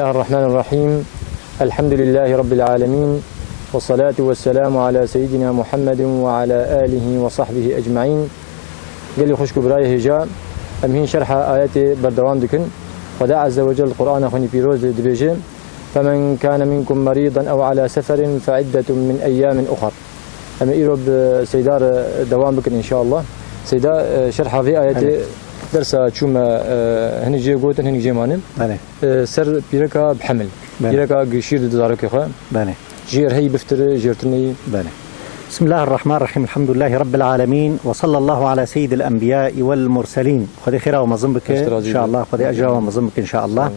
الله الرحمن الرحيم. الحمد لله رب العالمين، والصلاة والسلام على سيدنا محمد وعلى آله وصحبه أجمعين. قال لي خشكو براي هجاء أمهين شرح آيات بردوان دكن. خدا عز وجل القرآن خوني بيروز دبيجي: فمن كان منكم مريضا أو على سفر فعدة من أيام أخر. أما إيروب سيدار دوام بكن إن شاء الله. سيدا شرح في آيات درسا شوما هني جي قوتن هني جي مانم سر بيركا بحمل بيركا قشير دزارك خا جير هي بفتر جيرتني. بسم الله الرحمن الرحيم. الحمد لله رب العالمين، وصلى الله على سيد الأنبياء والمرسلين. خذي خيرا ومظنبك إن شاء الله، خذي أجرا ومظنبك إن شاء الله.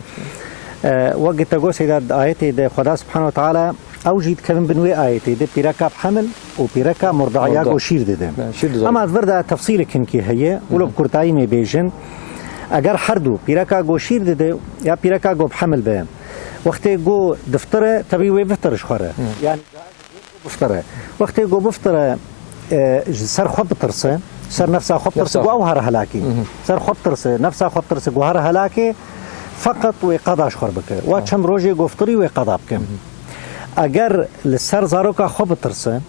وقت تقول سيدات آياتي ده خدا سبحانه وتعالى أوجد كلام بنوي آياتي ده بيركا بحمل وبيركا مرضعيا وشير ده. أما أذكر تفصيل كنكي هي ولو كرتاي مي بيجن أجر حردو بيركا وشير ده يا بيركا بحمل بهم. وقت جو دفتره تبي ويفتر شخره يعني بفتره وقت جو بفتره سر خب ترسه سر نفسه خب ترسه جوهر هلاكي سر خب ترسه نفسه خب ترسه جوهر هلاكي فقط وقضاء شخر بك وكم روجي گفتری وقضاء بكم. اگر لسر زاروكا خب ترسه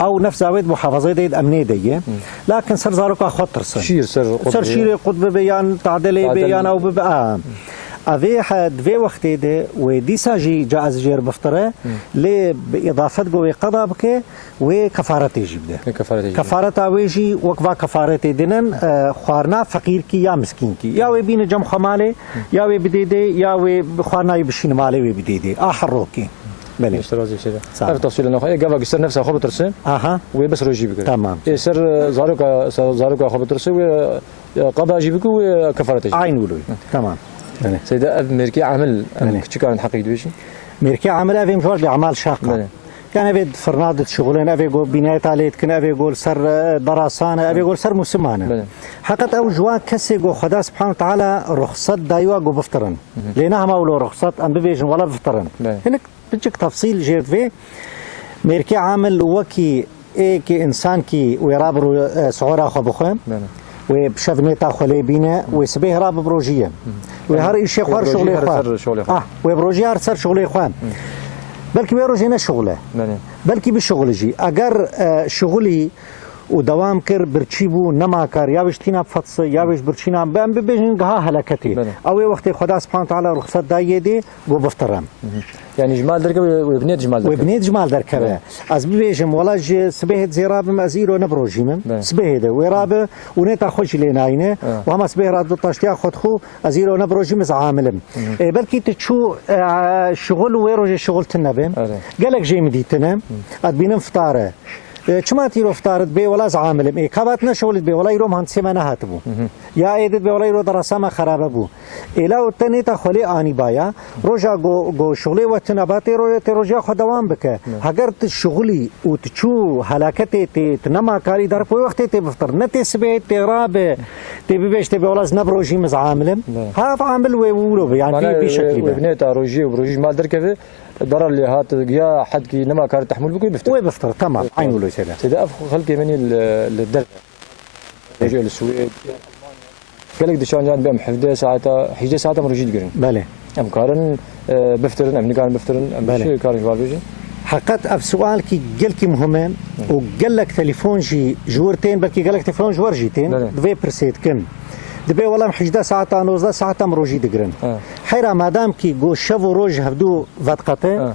او نفس زاويد محافظه ديد امنيه ديه، لكن سر زاروكا خب ترسه سر شير قطب بيان تعدلي بيان او ببقى أذي حد في وقت ده ودي ساجي جاز جير بفترة ل بإضافة جوي قضاء بك وكفارة يجيب ده كفارة ويجي وقفا كفارة دينن خوارنا فقير كي يا مسكين كي يا وبين جم خمالة يا وبديدي يا وخوارنا يبشين مالي وبديدي آخر روكي. بله اشتراطي شده. أعرف تفصيل إنه خير قبل يصير نفسه خبط ترسم. وبس روجي بك. تمام. يصير زاروكا خبط ترسم وقضاء يجيبك وكفارة يجيب. عين ولوي. تمام. سيدا ميركي عمل كتشي كان حقيقي دويشي ميركي عمل أفي مشوار بأعمال شاقة كان أفي فرنادة شغلين أفي جو بناية عليه كن أفي جو سر دراسانة أفي جو سر مسمانة حقت أو جوا كسي جو خدا سبحانه وتعالى رخصت دايوا جو بفترن لينها مولو رخصت أم ببيجن ولا بفترن هناك بتجيك تفصيل جيت في ميركي عامل وكي إيه كي إنسان كي ويرابر سعورة خبخهم وبشفنيتا خلي بينا وسبيه راب بروجيه وهر شيء خوار شغله خوان وبروجيه هر سر شغله خوان بلكي بروجينا شغله بلكي بالشغل جي اگر شغلي ودوام كر برچيبو نما كار يا بشتينا فتس يا بش برچينا بام ببيجن غها هلاكتي او وقت خدا سبحانه وتعالى رخصت دايه دي جو بفترم يعني جمال دركب وبنيت جمال دركب از بيجم ولا جي سبيه زيراب مازيرو نبروجيم سبيه ده وراب ونيتا خوش ليناينه وهم سبيه راد طاشتيا خدخو ازيرو نبروجيم عاملم بلكي تشو شغل ويروج شغل تنبم قالك جي مديتنا ادبينم فطاره چما تیرو افتارد به ولا عاملم ای کابات نشولید به ولا یروم هنسی من هاتبو یا ایدت به ولا یرو دراسه ما خراب بو الا تنیتا خلی آنی بایا روجا گو شغلی و تنبات روجا خود دوام بک اگر شغلی او تشو هلاکت تنما کاری در په وخت ته بفتر نت سبه تراب تی بيش تبي ولا نبروجي مز عاملم ها عامل ويولو يعني بشكل بنيتا روجي وبروجي مال دركبه ضرر اللي هات يا حد كي نما كار تحمل بكو بفتر ويبفتر تمام عين ولو سيدا اف خلقي مني للدرب رجع للسويد قال لك دشان جان بام حفده ساعه حجه ساعه مرجي تقرن بله ام كارن بفترن ام كان بفترن شي كارن بابيجي حقت اف سؤال كي قال لك مهم وقال لك تليفون جي جورتين بلكي قال لك تليفون جوار جيتين دبي برسيت كم دبي والله حجده ساعه 19 ساعه مروجي دقرن حيرا مادام كي جو شفو روج هبدو فاتقته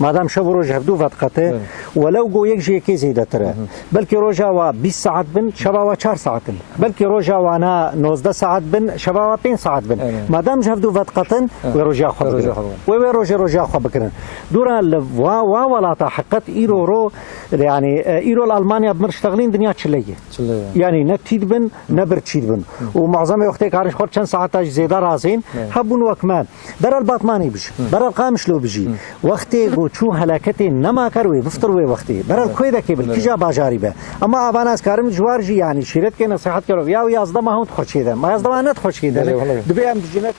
مادام شفو روج هبدو فاتقته ولو جو يجي كي زيد ترى بلكي روجا و 20 ساعه بن شباب 4 ساعات بلكي روجا وانا 19 ساعات بن شباب 5 ساعات بن مادام جهبدو فاتقتن وروجا خو وروجا خو بكرن دورا ولا حقت ايرو يعني ايرو الالمانيا بمرشتغلين دنيا تشليه يعني نتيد بن نبرتشيد بن ومعظم وقت كارش خور كان ساعات زياده رازين حبون وكمان در الباطماني بيجي در القامش لو بيجي وقت شو هلاكتي نما كروي بفطر وی وقتی برای کوی دکی بر کجا باجاری به اما آبان از کارم جوارجی یعنی شیرت که نصیحت کرد یا 11 ماه خورشیدن ما 11 ماه خورشیدن دبی ام جنت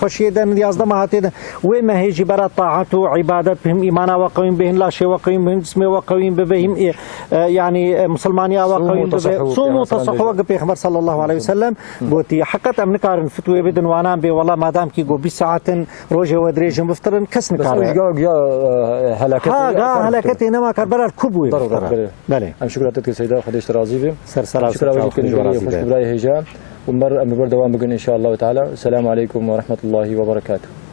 خورشیدن 11 ماه تیدن و ما هیجی برای طاعت و عبادت بهم ایمان و قویم بهن لا شی و قویم بهم اسم و قویم بهم يعني مسلمانيا وقوين صوموا تصحوا پیغمبر صلى الله عليه وسلم بوتي حقت ام نكارن فتوى بدن وانا بي والله ما دام كي جو 20 ساعه روجه ودريج مفترن كس نكار هلاكت انما كربلاء الكبوي بله ام شكرا لك سيدة خديش راضي بي سر شكرا لك خوش براي هجا ومر دوام بكن ان شاء الله تعالى. السلام عليكم ورحمه الله وبركاته.